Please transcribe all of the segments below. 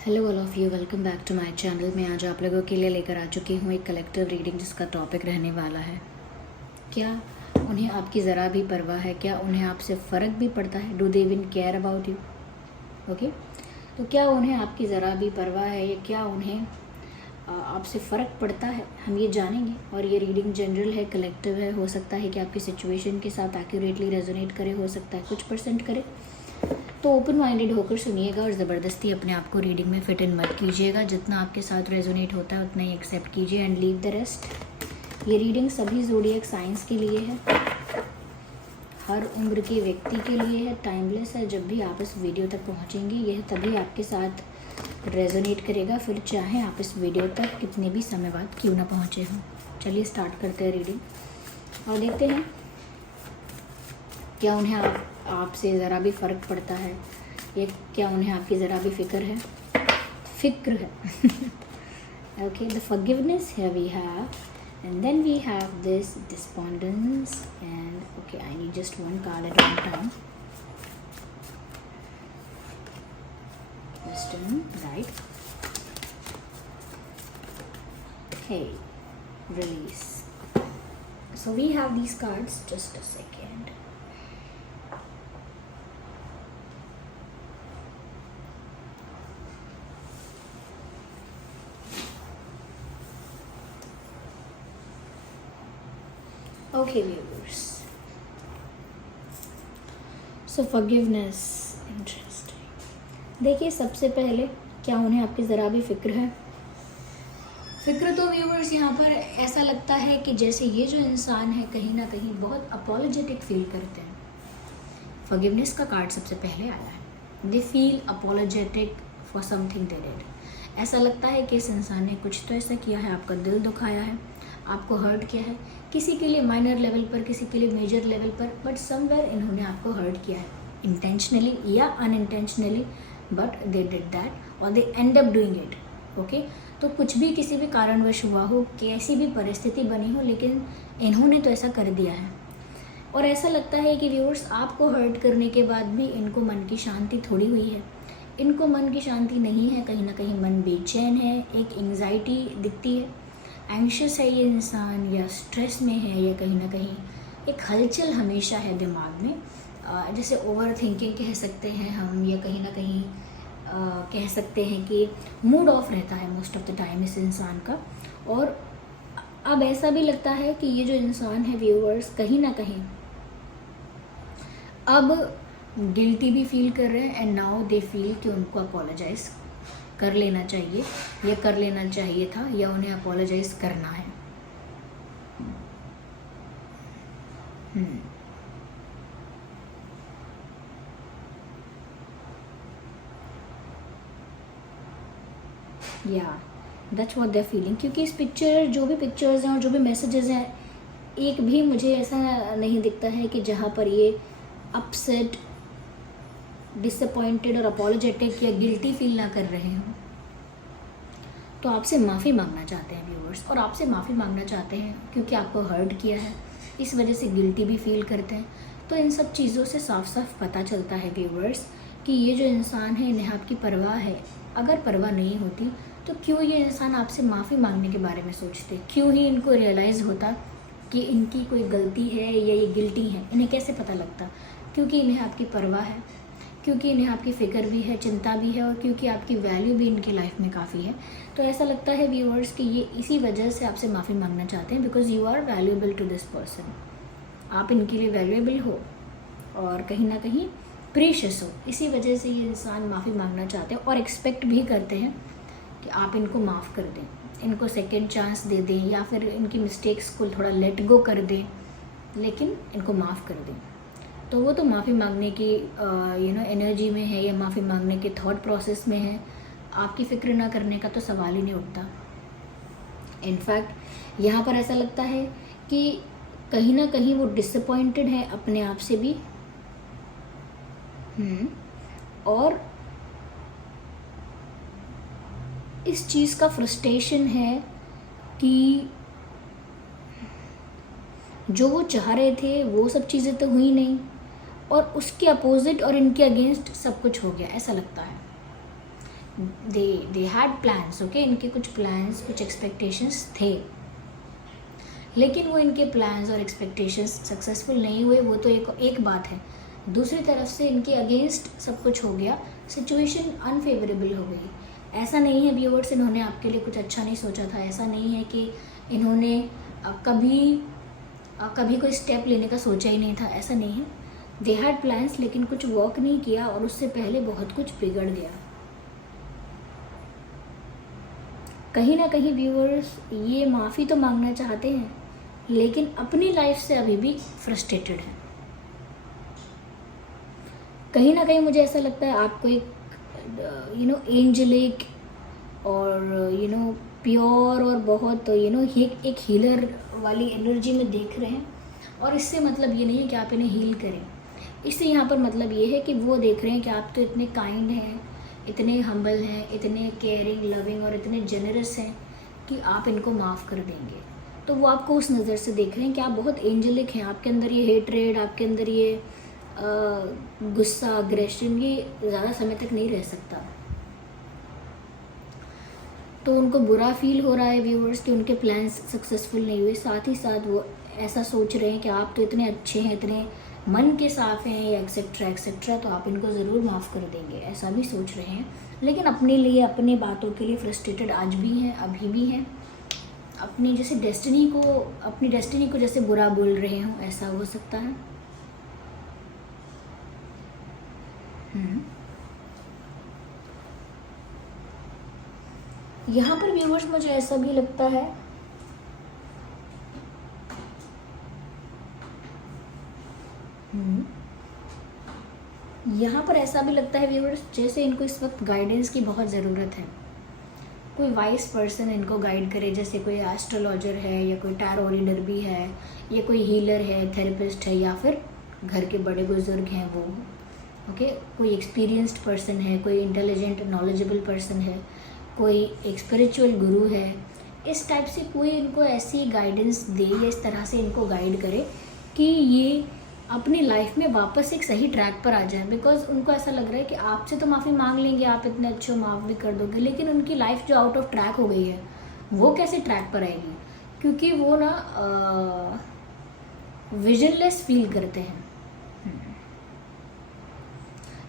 Hello all of you, welcome back to my channel. मैं आज आप लोगों के लिए लेकर आ चुकी हूँ एक कलेक्टिव रीडिंग जिसका टॉपिक रहने वाला है, क्या उन्हें आपकी ज़रा भी परवाह है? क्या उन्हें आपसे फ़र्क भी पड़ता है? Do they even care about you? Okay, तो क्या उन्हें आपकी ज़रा भी परवाह है या क्या उन्हें आपसे फ़र्क पड़ता है, हम ये जानेंगे। और ये रीडिंग जनरल है, कलेक्टिव है। हो सकता है कि आपकी सिचुएशन के साथ एक्यूरेटली रेजोनेट करे, हो सकता है कुछ परसेंट करे। तो ओपन माइंडेड होकर सुनिएगा और ज़बरदस्ती अपने आप को रीडिंग में फिट इन मत कीजिएगा। जितना आपके साथ रेजोनेट होता है उतना ही एक्सेप्ट कीजिए एंड लीव द रेस्ट। ये रीडिंग सभी ज़ोडिएक साइंस के लिए है, हर उम्र के व्यक्ति के लिए है, टाइमलेस है। जब भी आप इस वीडियो तक पहुंचेंगे यह तभी आपके साथ रेजोनेट करेगा, फिर चाहे आप इस वीडियो तक कितने भी समय बाद क्यों ना पहुँचे हों। चलिए स्टार्ट करते हैं रीडिंग और देखते हैं क्या उन्हें आपसे ज़रा भी फ़र्क पड़ता है या क्या उन्हें आपकी ज़रा भी फ़िक्र है। Okay, the forgiveness here we have and then we have this despondence and okay, I need just one card at one time. Wisdom, right? Okay, release. So we have these cards, just a second. Okay, viewers. So forgiveness, interesting. देखिए, सबसे पहले क्या उन्हें आपकी ज़रा भी फ़िक्र है? फ़िक्र तो व्यूवर्स यहाँ पर ऐसा लगता है कि जैसे ये जो इंसान है कहीं ना कहीं बहुत अपोलोजेटिक फील करते हैं। फॉरगिवनेस का कार्ड सबसे पहले आया है। They feel apologetic for something they did. ऐसा लगता है कि इस इंसान ने कुछ तो ऐसा किया है, आपका दिल दुखाया है, आपको हर्ट किया है, किसी के लिए माइनर लेवल पर, किसी के लिए मेजर लेवल पर, बट समवेयर इन्होंने आपको हर्ट किया है, इंटेंशनली या unintentionally, but they did that और they end up doing it. Okay, तो कुछ भी किसी भी कारणवश हुआ हो, कैसी भी परिस्थिति बनी हो, लेकिन इन्होंने तो ऐसा कर दिया है। और ऐसा लगता है कि व्यूअर्स आपको हर्ट करने के बाद भी इनको मन की शांति थोड़ी हुई है। इनको मन की शांति नहीं है, कहीं ना कहीं मन बेचैन है, एक एंग्जाइटी दिखती है, एंग्शियस है ये इंसान, या स्ट्रेस में है, या कहीं ना कहीं एक हलचल हमेशा है दिमाग में, जैसे ओवर थिंकिंग कह सकते हैं हम, या कहीं ना कहीं कह सकते हैं कि मूड ऑफ रहता है मोस्ट ऑफ द टाइम इस इंसान का। और अब ऐसा भी लगता है कि ये जो इंसान है व्यूअर्स कहीं ना कहीं अब गिल्टी भी फील कर रहे हैं एंड नाउ दे फील कि उनको अपोलोजाइज कर लेना चाहिए, या कर लेना चाहिए था, या उन्हें अपोलोजाइज करना है। या that's what they are feeling. क्योंकि इस पिक्चर, जो भी पिक्चर्स हैं और जो भी मैसेजेस हैं, एक भी मुझे ऐसा नहीं दिखता है कि जहाँ पर ये अपसेट, डिसअपॉइंटेड और अपोलोजेटिक या गिल्टी फील ना कर रहे हों। तो आपसे माफ़ी मांगना चाहते हैं व्यूअर्स, और आपसे माफ़ी मांगना चाहते हैं क्योंकि आपको हर्ट किया है, इस वजह से गिल्टी भी फील करते हैं। तो इन सब चीज़ों से साफ साफ पता चलता है व्यूअर्स कि ये जो इंसान है इन्हें आपकी परवाह है। अगर परवाह नहीं होती तो क्यों ये इंसान आपसे माफ़ी मांगने के बारे में सोचते? क्यों ही इनको रियलाइज़ होता कि इनकी कोई गलती है या ये गिल्टी है? इन्हें कैसे पता लगता? क्योंकि इन्हें आपकी परवाह है, क्योंकि इन्हें आपकी फ़िक्र भी है, चिंता भी है, और क्योंकि आपकी वैल्यू भी इनकी लाइफ में काफ़ी है। तो ऐसा लगता है व्यूअर्स कि ये इसी वजह से आपसे माफ़ी मांगना चाहते हैं, because you are valuable to this person. आप इनके लिए वैल्यूएबल हो और कहीं ना कहीं प्रीशियस हो। इसी वजह से ये इंसान माफ़ी मांगना चाहते हैं और एक्सपेक्ट भी करते हैं कि आप इनको माफ़ कर दें, इनको सेकेंड चांस दे दें, या फिर इनकी मिस्टेक्स को थोड़ा लेट गो कर दें, लेकिन इनको माफ़ कर दें। तो वो तो माफ़ी मांगने की एनर्जी में है, या माफ़ी मांगने के थॉट प्रोसेस में है। आपकी फ़िक्र ना करने का तो सवाल ही नहीं उठता। इनफैक्ट यहाँ पर ऐसा लगता है कि कहीं ना कहीं वो डिसअपॉइंटेड है अपने आप से भी, और इस चीज़ का फ्रस्ट्रेशन है कि जो वो चाह रहे थे वो सब चीज़ें तो हुई नहीं, और उसके अपोजिट और इनके अगेंस्ट सब कुछ हो गया, ऐसा लगता है। दे हैड प्लान्स, ओके, इनके कुछ प्लान्स, कुछ एक्सपेक्टेशंस थे, लेकिन वो इनके प्लान्स और एक्सपेक्टेशंस सक्सेसफुल नहीं हुए, वो तो एक बात है। दूसरी तरफ से इनके अगेंस्ट सब कुछ हो गया, सिचुएशन अनफेवरेबल हो गई। ऐसा नहीं है व्यूअर्स इन्होंने आपके लिए कुछ अच्छा नहीं सोचा था, ऐसा नहीं है कि इन्होंने कभी कोई स्टेप लेने का सोचा ही नहीं था, ऐसा नहीं है। दे हैड प्लान्स, लेकिन कुछ वर्क नहीं किया और उससे पहले बहुत कुछ बिगड़ गया। कहीं ना कहीं व्यूअर्स ये माफ़ी तो मांगना चाहते हैं, लेकिन अपनी लाइफ से अभी भी फ्रस्ट्रेटेड है। कहीं ना कहीं मुझे ऐसा लगता है आपको एक एंजेलिक और प्योर और बहुत एक हीलर वाली एनर्जी में देख रहे हैं। और इससे मतलब ये नहीं है कि आप इन्हें हील करें, इससे यहाँ पर मतलब ये है कि वो देख रहे हैं कि आप तो इतने काइंड हैं, इतने हम्बल हैं, इतने केयरिंग, लविंग और इतने जेनरस हैं कि आप इनको माफ़ कर देंगे। तो वो आपको उस नज़र से देख रहे हैं कि आप बहुत एंजेलिक हैं, आपके अंदर ये हेट्रेड, आपके अंदर ये गुस्सा, अग्रेशन, ये ज़्यादा समय तक नहीं रह सकता। तो उनको बुरा फील हो रहा है व्यूअर्स कि उनके प्लान्स सक्सेसफुल नहीं हुए। साथ ही साथ वो ऐसा सोच रहे हैं कि आप तो इतने अच्छे हैं, इतने मन के साफ हैं या एक्सेट्रा एक्सेट्रा, तो आप इनको ज़रूर माफ़ कर देंगे, ऐसा भी सोच रहे हैं। लेकिन अपने लिए, अपनी बातों के लिए फ्रस्ट्रेटेड आज भी हैं, अभी भी हैं। अपनी डेस्टिनी को जैसे बुरा बोल रहे हों, ऐसा हो सकता है। यहाँ पर व्यूअर्स मुझे ऐसा भी लगता है यहाँ पर ऐसा भी लगता है व्यूअर्स जैसे इनको इस वक्त गाइडेंस की बहुत ज़रूरत है। कोई वाइस पर्सन इनको गाइड करे, जैसे कोई एस्ट्रोलॉजर है या कोई टैरो रीडर भी है या कोई हीलर है, थेरेपिस्ट है, या फिर घर के बड़े बुजुर्ग हैं वो, ओके, कोई एक्सपीरियंस्ड पर्सन है, कोई इंटेलिजेंट नॉलेजेबल पर्सन है, कोई एक स्पिरिचुअल गुरु है। इस टाइप से कोई इनको ऐसी गाइडेंस दे या इस तरह से इनको गाइड करे कि ये अपनी लाइफ में वापस एक सही ट्रैक पर आ जाए। बिकॉज उनको ऐसा लग रहा है कि आपसे तो माफ़ी मांग लेंगे, आप इतने अच्छे माफ़ भी कर दोगे, लेकिन उनकी लाइफ जो आउट ऑफ ट्रैक हो गई है वो कैसे ट्रैक पर आएगी, क्योंकि वो ना विजनलेस फील करते हैं।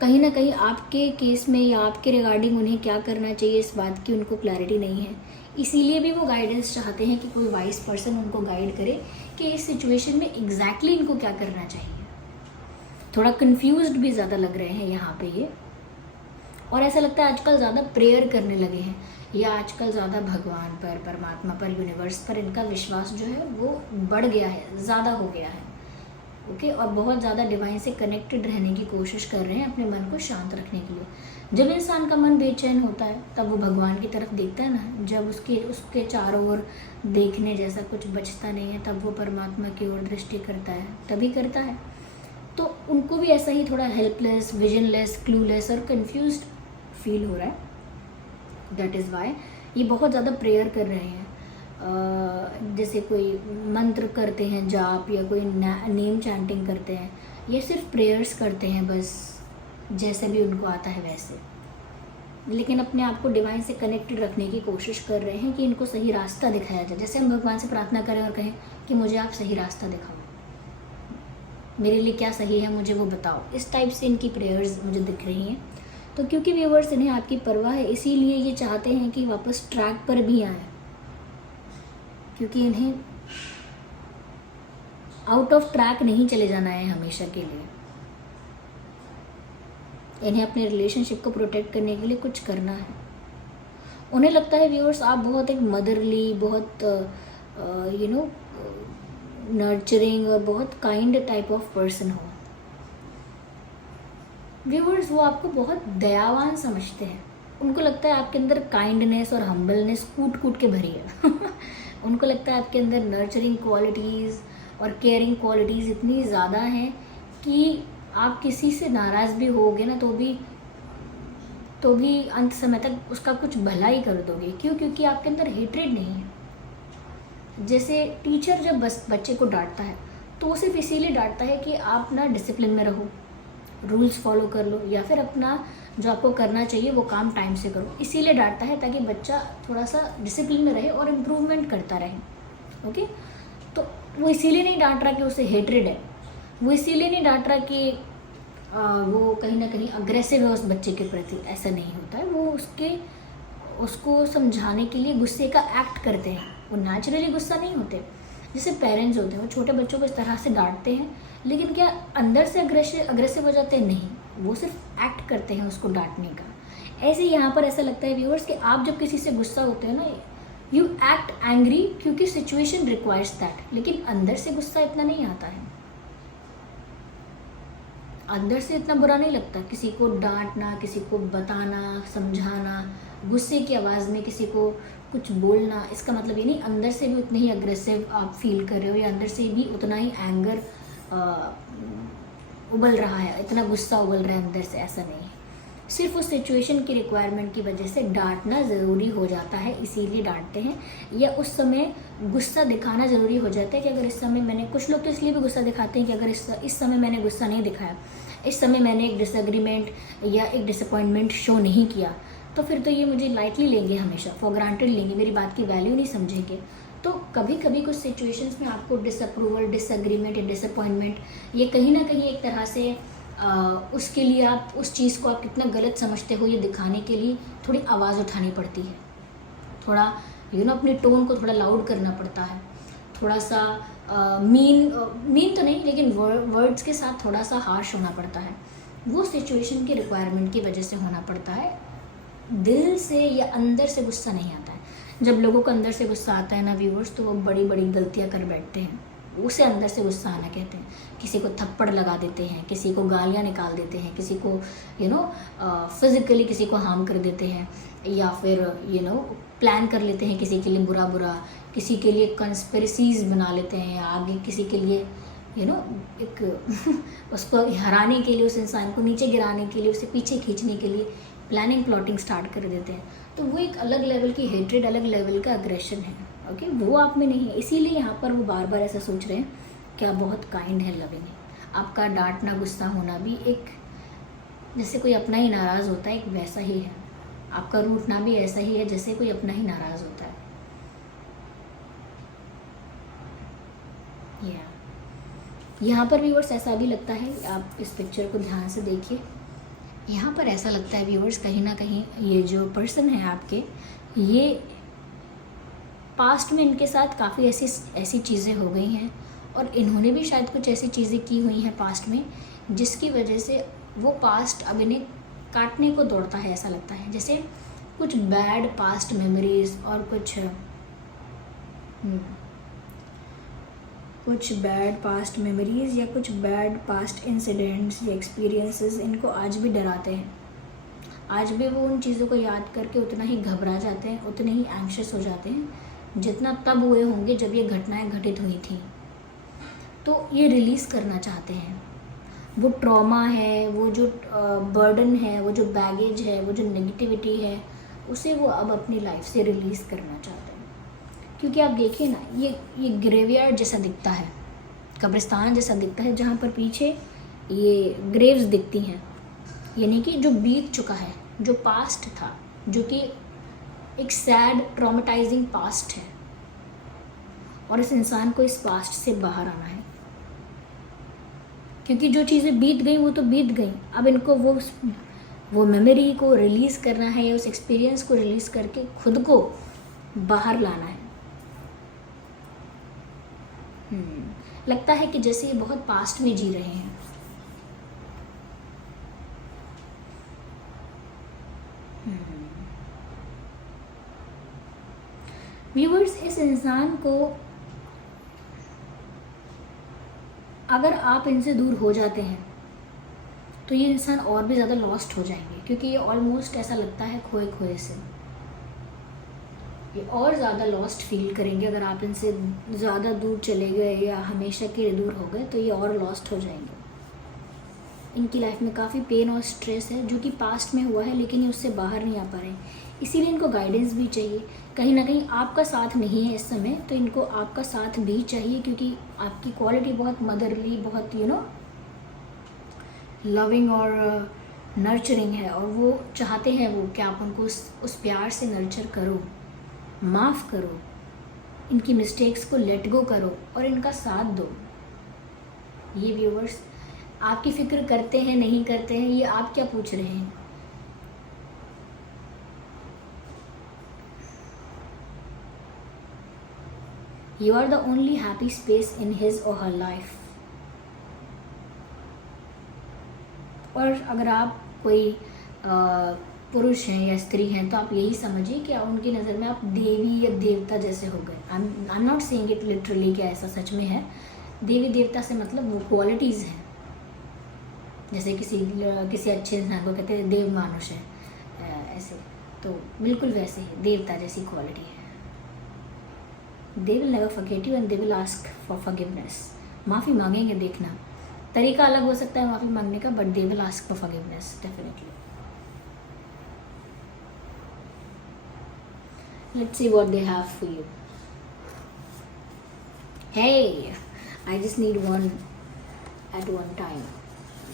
कहीं ना कहीं आपके केस में या आपके रिगार्डिंग उन्हें क्या करना चाहिए इस बात की उनको क्लैरिटी नहीं है। इसीलिए भी वो गाइडेंस चाहते हैं कि कोई वाइस पर्सन उनको गाइड करे कि इस सिचुएशन में एग्जैक्टली इनको क्या करना चाहिए। थोड़ा कंफ्यूज्ड भी ज़्यादा लग रहे हैं यहाँ पे ये, और ऐसा लगता है आजकल ज़्यादा प्रेयर करने लगे हैं, या आजकल ज़्यादा भगवान पर, परमात्मा पर, यूनिवर्स पर इनका विश्वास जो है वो बढ़ गया है, ज़्यादा हो गया है, ओके। और बहुत ज़्यादा डिवाइन से कनेक्टेड रहने की कोशिश कर रहे हैं अपने मन को शांत रखने के लिए। जब इंसान का मन बेचैन होता है तब वो भगवान की तरफ देखता है ना, जब उसके चारों ओर देखने जैसा कुछ बचता नहीं है तब वो परमात्मा की ओर दृष्टि करता है, तभी करता है। तो उनको भी ऐसा ही थोड़ा हेल्पलेस, विजनलेस, क्लूलेस और कंफ्यूज्ड फील हो रहा है। दैट इज़ वाई ये बहुत ज़्यादा प्रेयर कर रहे हैं। जैसे कोई मंत्र करते हैं, जाप, या कोई नेम चैंटिंग करते हैं, ये सिर्फ प्रेयर्स करते हैं बस, जैसे भी उनको आता है वैसे, लेकिन अपने आप को डिवाइन से कनेक्टेड रखने की कोशिश कर रहे हैं कि इनको सही रास्ता दिखाया जाए। जैसे हम भगवान से प्रार्थना करें और कहें कि मुझे आप सही रास्ता दिखाओ, मेरे लिए क्या सही है मुझे वो बताओ, इस टाइप से इनकी प्रेयर्स मुझे दिख रही हैं। तो क्योंकि व्यूअर्स इन्हें आपकी परवाह है, इसीलिए ये चाहते हैं कि वापस ट्रैक पर भी आए, क्योंकि इन्हें आउट ऑफ ट्रैक नहीं चले जाना है हमेशा के लिए। इन्हें अपने रिलेशनशिप को प्रोटेक्ट करने के लिए कुछ करना है। उन्हें लगता है व्यूअर्स आप बहुत एक मदरली, बहुत नर्चरिंग और बहुत काइंड टाइप ऑफ पर्सन हो। व्यूअर्स वो आपको बहुत दयावान समझते हैं, उनको लगता है आपके अंदर काइंडनेस और हम्बलनेस कूट कूट के भरी है उनको लगता है आपके अंदर नर्चरिंग क्वालिटीज़ और केयरिंग क्वालिटीज़ इतनी ज़्यादा हैं कि आप किसी से नाराज़ भी होगे ना तो भी अंत समय तक उसका कुछ भला ही कर दोगे। क्यों? क्योंकि आपके अंदर हेट्रेड नहीं है। जैसे टीचर जब बच्चे को डांटता है तो वो सिर्फ इसीलिए डांटता है कि आप ना डिसिप्लिन में रहो, रूल्स फॉलो कर लो, या फिर अपना जो आपको करना चाहिए वो काम टाइम से करो। इसीलिए डांटता है ताकि बच्चा थोड़ा सा डिसिप्लिन में रहे और इम्प्रूवमेंट करता रहे। ओके, तो वो इसीलिए नहीं डांट रहा कि उसे हेट्रेड है, वो इसीलिए नहीं डांट रहा कि वो कहीं ना कहीं अग्रेसिव है उस बच्चे के प्रति, ऐसा नहीं होता है। वो उसको समझाने के लिए गुस्से का एक्ट करते हैं, वो नेचुरली गुस्सा नहीं होते। जैसे पेरेंट्स होते हैं वो छोटे बच्चों को इस तरह से डांटते हैं, लेकिन क्या अंदर से अग्रेसिव हो जाते हैं? नहीं, वो सिर्फ एक्ट करते हैं उसको डांटने का। ऐसे ही यहाँ पर ऐसा लगता है व्यूअर्स कि आप जब किसी से गुस्सा होते हैं ना, यू एक्ट एंग्री क्योंकि सिचुएशन रिक्वायर्स दैट, लेकिन अंदर से गुस्सा इतना नहीं आता है, अंदर से इतना बुरा नहीं लगता किसी को डांटना, किसी को बताना, समझाना, गुस्से की आवाज़ में किसी को कुछ बोलना। इसका मतलब ये नहीं अंदर से भी उतनी ही अग्रेसिव आप फील कर रहे हो या अंदर से भी उतना ही एंगर उबल रहा है, इतना गुस्सा उबल रहा है अंदर से, ऐसा नहीं है। सिर्फ उस सिचुएशन की रिक्वायरमेंट की वजह से डांटना ज़रूरी हो जाता है, इसीलिए डांटते हैं। या उस समय गुस्सा दिखाना ज़रूरी हो जाता है कि अगर इस समय मैंने, कुछ लोग तो इसलिए भी गुस्सा दिखाते हैं कि अगर इस समय मैंने गुस्सा नहीं दिखाया, इस समय मैंने एक डिसएग्रीमेंट या एक डिसअपॉइंटमेंट शो नहीं किया, तो फिर तो ये मुझे लाइटली लेंगे, हमेशा फॉर ग्रांटेड लेंगे, मेरी बात की वैल्यू नहीं समझेंगे। तो कभी कभी कुछ सिचुएशंस में आपको डिसअप्रूवल, डिसएग्रीमेंट या डिसअपॉइंटमेंट, ये कहीं ना कहीं एक तरह से उसके लिए आप उस चीज़ को आप कितना गलत समझते हो ये दिखाने के लिए थोड़ी आवाज़ उठानी पड़ती है, थोड़ा अपनी टोन को थोड़ा लाउड करना पड़ता है, थोड़ा सा मीन तो नहीं लेकिन वर्ड्स के साथ थोड़ा सा हार्श होना पड़ता है। वो सिचुएशन की रिक्वायरमेंट की वजह से होना पड़ता है। दिल से या अंदर से गुस्सा नहीं आता है। जब लोगों को अंदर से गुस्सा आता है ना व्यूअर्स, तो वो बड़ी बड़ी गलतियाँ कर बैठते हैं, उसे अंदर से गुस्सा आना कहते हैं। किसी को थप्पड़ लगा देते हैं, किसी को गालियाँ निकाल देते हैं, किसी को फिज़िकली किसी को हार्म कर देते हैं, या फिर प्लान कर लेते हैं किसी के लिए बुरा, किसी के लिए कंस्पिरेसीज बना लेते हैं, आगे किसी के लिए एक उसको हराने के लिए, उस इंसान को नीचे गिराने के लिए, उसे पीछे खींचने के लिए प्लानिंग प्लॉटिंग स्टार्ट कर देते हैं। तो वो एक अलग लेवल की हेट्रेड, अलग लेवल का अग्रेशन है। ओके, वो आप में नहीं है, इसीलिए यहाँ पर वो बार बार ऐसा सोच रहे हैं कि आप बहुत काइंड है, लविंग है। आपका डांटना, गुस्सा होना भी एक जैसे कोई अपना ही नाराज़ होता है, एक वैसा ही है। आपका रूठना भी ऐसा ही है जैसे कोई अपना ही नाराज़ होता है। यहाँ पर व्यूअर्स ऐसा भी लगता है, आप इस पिक्चर को ध्यान से देखिए, यहाँ पर ऐसा लगता है व्यूअर्स कहीं ना कहीं ये जो पर्सन है आपके, ये पास्ट में इनके साथ काफ़ी ऐसी चीज़ें हो गई हैं और इन्होंने भी शायद कुछ ऐसी चीज़ें की हुई हैं पास्ट में, जिसकी वजह से वो पास्ट अब इन्हें काटने को दौड़ता है। ऐसा लगता है जैसे कुछ बैड पास्ट मेमोरीज और कुछ बैड पास्ट मेमोरीज या कुछ बैड पास्ट इंसिडेंट्स या एक्सपीरियंसेस इनको आज भी डराते हैं। आज भी वो उन चीज़ों को याद करके उतना ही घबरा जाते हैं, उतने ही एंग्शियस हो जाते हैं जितना तब हुए होंगे जब ये घटनाएं घटित हुई थी। तो ये रिलीज़ करना चाहते हैं, वो ट्रॉमा है, वो जो बर्डन है, वो जो बैगेज है, वो जो नेगेटिविटी है, उसे वो अब अपनी लाइफ से रिलीज़ करना चाहते हैं। क्योंकि आप देखिए ना, ये ग्रेवयार्ड जैसा दिखता है, कब्रिस्तान जैसा दिखता है, जहाँ पर पीछे ये ग्रेव्स दिखती हैं, यानी कि जो बीत चुका है, जो पास्ट था, जो कि एक सैड ट्रॉमेटाइजिंग पास्ट है, और इस इंसान को इस पास्ट से बाहर आना है। क्योंकि जो चीज़ें बीत गई वो तो बीत गई, अब इनको वो मेमोरी को रिलीज़ करना है या उस एक्सपीरियंस को रिलीज़ करके खुद को बाहर लाना है। लगता है कि जैसे ये बहुत पास्ट में जी रहे हैं। व्यूअर्स, इस इंसान को अगर आप इनसे दूर हो जाते हैं तो ये इंसान और भी ज़्यादा लॉस्ट हो जाएंगे, क्योंकि ये ऑलमोस्ट ऐसा लगता है खोए खोए से, ये और ज़्यादा लॉस्ट फील करेंगे। अगर आप इनसे ज़्यादा दूर चले गए या हमेशा के लिए दूर हो गए तो ये और लॉस्ट हो जाएंगे। इनकी लाइफ में काफ़ी पेन और स्ट्रेस है जो कि पास्ट में हुआ है, लेकिन ये उससे बाहर नहीं आ पा रहे हैं। इसीलिए इनको गाइडेंस भी चाहिए। कहीं ना कहीं आपका साथ नहीं है इस समय, तो इनको आपका साथ भी चाहिए, क्योंकि आपकी क्वालिटी बहुत मदरली, बहुत लविंग और नर्चरिंग है, और वो चाहते हैं वो कि आप उनको उस प्यार से नर्चर करो, माफ़ करो, इनकी मिस्टेक्स को लेट गो करो और इनका साथ दो। ये व्यूवर्स आपकी फ़िक्र करते हैं नहीं करते हैं, ये आप क्या पूछ रहे हैं। You are the only happy space in his or her life. और अगर आप कोई पुरुष हैं या स्त्री हैं तो आप यही समझिए कि आप उनकी नज़र में आप देवी या देवता जैसे हो गए। I am not saying it literally कि ऐसा सच में है। देवी देवता से मतलब वो क्वालिटीज़ हैं, जैसे किसी अच्छे इंसान को कहते हैं देव मानुष है, ऐसे तो बिल्कुल वैसे ही देवता जैसी क्वालिटी है। They will never forget you and they will ask for forgiveness. माफ़ी मांगेंगे, देखना तरीका अलग हो सकता है माफ़ी मांगने का, but they will ask for forgiveness definitely. Let's see what they have for you. Hey, I just need one at one time,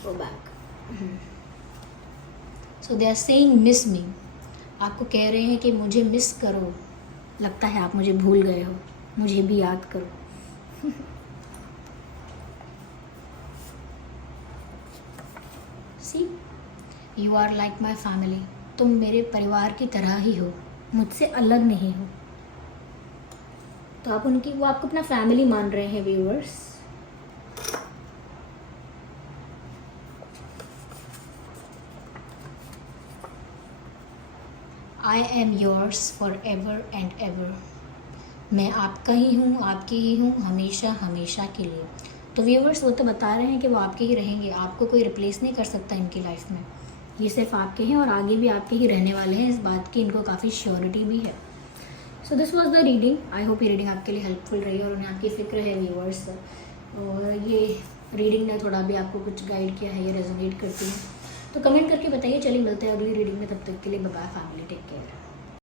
go back. So they are saying miss me. आपको कह रहे हैं कि मुझे मिस करो, लगता है आप मुझे भूल गए हो, मुझे भी याद करो। See, you are like my family. तुम मेरे परिवार की तरह ही हो, मुझसे अलग नहीं हो। तो आप वो आपको अपना फैमिली मान रहे हैं viewers. I am yours for ever and ever. मैं आपका ही हूँ, आपकी ही हूँ, हमेशा हमेशा के लिए। तो व्यूवर्स वो तो बता रहे हैं कि वो आपके ही रहेंगे, आपको कोई रिप्लेस नहीं कर सकता इनकी लाइफ में। ये सिर्फ आपके हैं और आगे भी आपके ही रहने वाले हैं, इस बात की इनको काफ़ी श्योरिटी भी है। So this was the reading. I hope ये रीडिंग आपके लिए हेल्पफुल रही और उन्हें आपकी फ़िक्र है व्यूवर्स, और ये रीडिंग ने थोड़ा भी आपको कुछ गाइड किया है, ये रेजोनेट करती है तो कमेंट करके बताइए। चलिए मिलते हैं अगली रीडिंग में, तब तक के लिए bye bye family, take care.